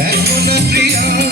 That was a real